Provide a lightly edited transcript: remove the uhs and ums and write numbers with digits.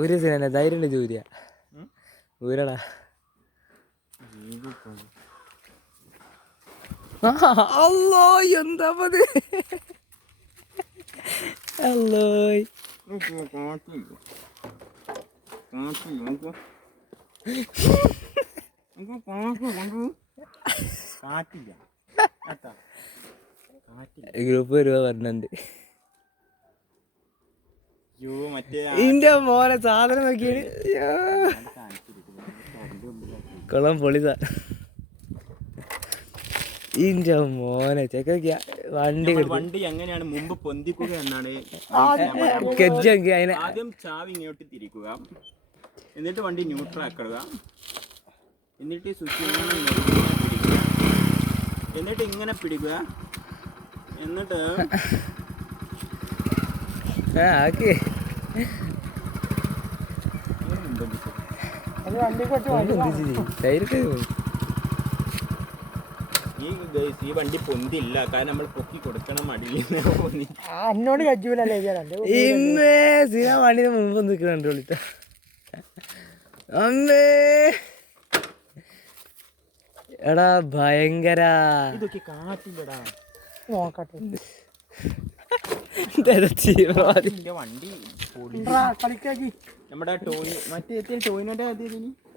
ഒരു സിനിമ ധൈര്യം ജൂരിയ ഊരടാ. അല്ലോ എന്താ പത് അല്ലോ ഗ്രൂപ്പ് വരുവാ പറഞ്ഞിട്ടുണ്ട്. ഇന്റെ മോനെ സാധനം നോക്കിയാണ് കൊളം പൊളിതാ. ഇന്റെ മോനെ ചെക്ക വണ്ടി എങ്ങനെയാണ് മുമ്പ് പൊന്തിക്കുക എന്നാണ്. ആദ്യം ചാവി ഇങ്ങോട്ട് തിരിക്കുക, എന്നിട്ട് വണ്ടി ന്യൂട്രൽ ആക്കുക, എന്നിട്ട് സ്വിച്ച് പിടിക്കുക, എന്നിട്ട് ഇങ്ങനെ പിടിക്കുക, എന്നിട്ട് ഈ വണ്ടി പൊന്തില്ല, കാരണം നമ്മൾ പൊക്കി കൊടുക്കണം അടിയിൽ. എന്നോട് കജൂലല്ലേ ഇമ്മേ സിന വണ്ടി മുമ്പ് നിൽക്കുന്നുണ്ട് വിളിച്ച അമ്മേ. എടാ ഭയങ്കര ഇതൊക്കെ കാറ്റില്ലടാ. നോക്കട്ടെ വണ്ടി കളിക്കാക്കി നമ്മുടെ ടോയ് മറ്റേ ടോയിനോന്റെ